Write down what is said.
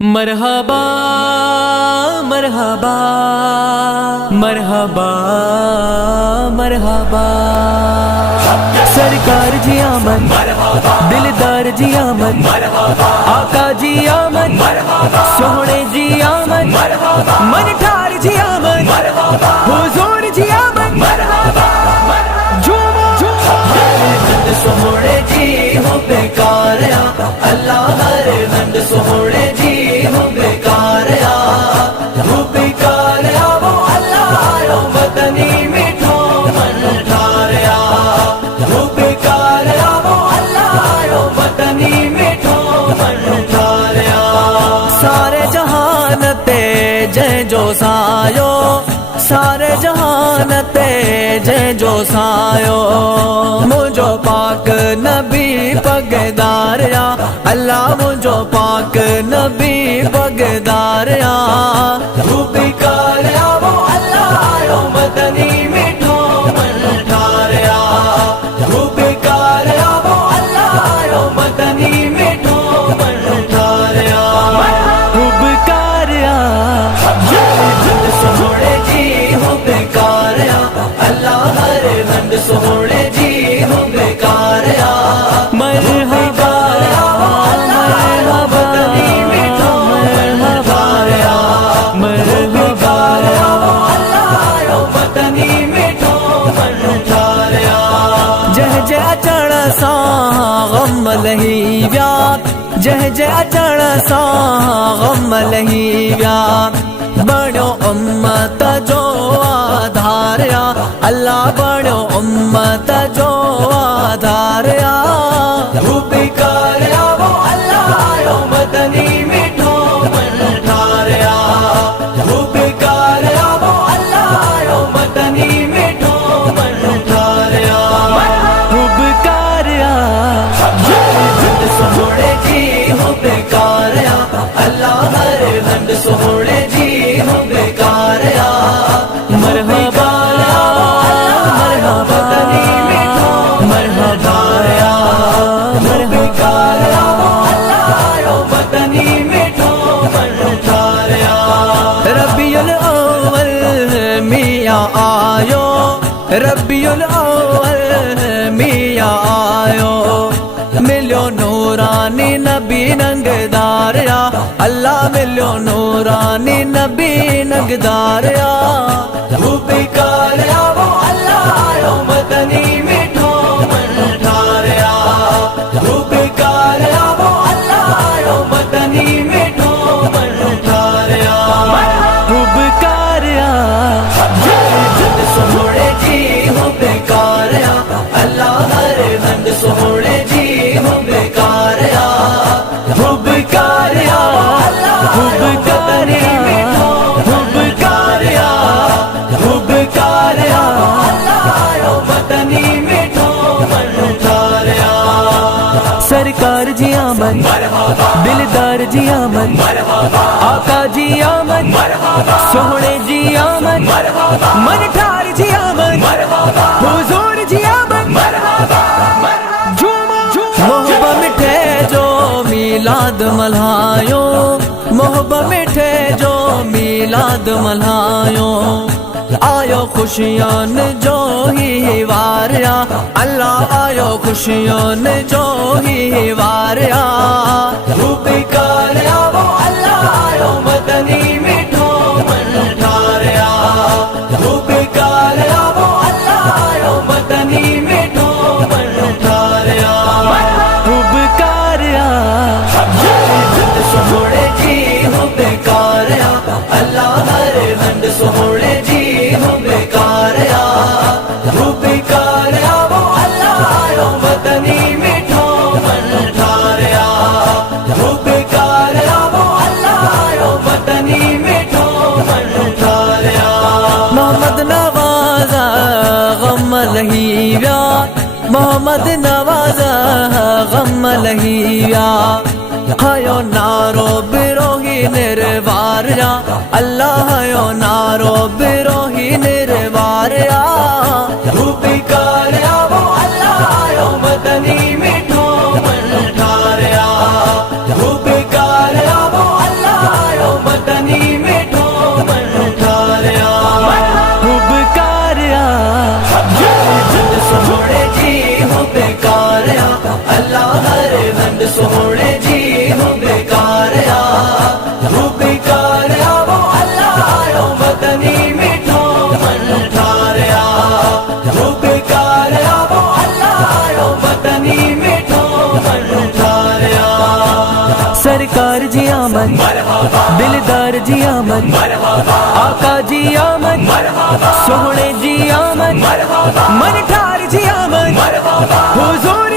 मरहबा मरहबा मरहबा मरहबा सरकार जी आमद, दिलदार जी आमद, आका जी आमद, सोहणे जी आमद, मन ठार जी आमद, हुजूर जी आमद, सोहणे जी हो बेकार अल्लाह हर नंद सोहणे जी हो बेकार वो बेकार वो अल्लाह वतनी मिठो मन ठारिया वो बेकार वो अल्लाह वतनी मिठो मन ठारिया सारे जहान ते जय जो सायो सारे जहान ते जय जो सायो मुझो पाक नबी पगदारिया अल्लाह मुझो पाक नबी पगदारिया वो बेकारिया वो अल्लाह मदनी मिठो मन ठारिया वो बेकारिया वो अल्लाह मदनी मिठो मन ठारिया वो बेकारिया सोहणे जी हो बेकारिया अल्लाह हर रंग सोहणे जी हो बेकारिया मरहबा मरहबा मरहबा मरहबा अल्लाह वतनी मिठो मन ठारिया जह जय अचण सां गम लही विया जह जय अचण सां गम लही विया बड़ो उम्मत जो आधारिया अल्लाह बड़ो उम्मत जो आधारिया वो बेकारिया वो अल्लाह मदनी मिठो मन ठारिया वो बेकारिया वो अल्लाह मदनी मिठो मन ठारिया वो बेकारिया सोहणे जी हो बेकारिया अल्लाह हर रंग सोहणे जी हो बेकारिया मरहबा मरहबा मरहबा मरहबा अल्लाह वतनी मिठो मन ठारिया रब्बियुल अव्वल मियां आयो रब्बियुल अव्वल मियां आयो मिलो नूरानी नबी नंगदारिया अल्लाह मिलो नूरानी नबी नंगदारिया वो बेकारिया वो अल्लाह मदनी मिठो मन ठारिया वो बेकारिया वो अल्लाह मदनी मिठो मन ठारिया वो बेकारिया सोहणे जी हो बेकारिया अल्लाह हर रंग सोहणे जी हो बेकारिया वो बेकारिया वो बेकारिया वो बेकारिया वो बेकारिया अल्लाह वतनी मिठो मन ठारिया सरकार जी आमद, दिलदार जी आमद, आका जी आमद, सोहणे जी आमद, मन ठार जी आमद, हुजूर जी आमद, मोहब्बत मिठे जो मिलाद मल्हायो मोहब्बत मिठे जो मिलाद मल्हायो आयो खुशियान जो ही वारिया अल्लाह आयो खुशियान जो ही वारिया वो बेकारिया वो अल्लाह मदनी मिठो मन ठारिया वो बेकारिया वो अल्लाह मदनी मिठो मन ठारिया वो बेकारिया सोहणे जी हो बेकारिया अल्लाह हर रंग सोहणे जी हो बेकारिया वो बेकारिया वो अल्लाह वतनी मिठो मन ठारिया वो बेकारिया वो अल्लाह वतनी मिठो मन ठारिया मोहम्मद नवाज़ा गम लही विया मोहम्मद नवाज़ा गम लही विया हयो नारो बिरोही निर्वारिया अल्लाह हयो नारो बिरोही निर्वारिया वो बेकारिया वो अल्लाह मदनी मिठो मन ठारिया वो बेकारिया वो अल्लाह अल्लाह हर बंद सोहने जी हूँ बेकार वो अल्लाह आयो वतनी मिठो मन ठारिया वो अल्लाह आयो वतनी मिठो मन ठारिया। सरकार जी आमद दिलदार जी आमद आका जी आमद सोहने जी आमद मन ठार जी आमद हुजूर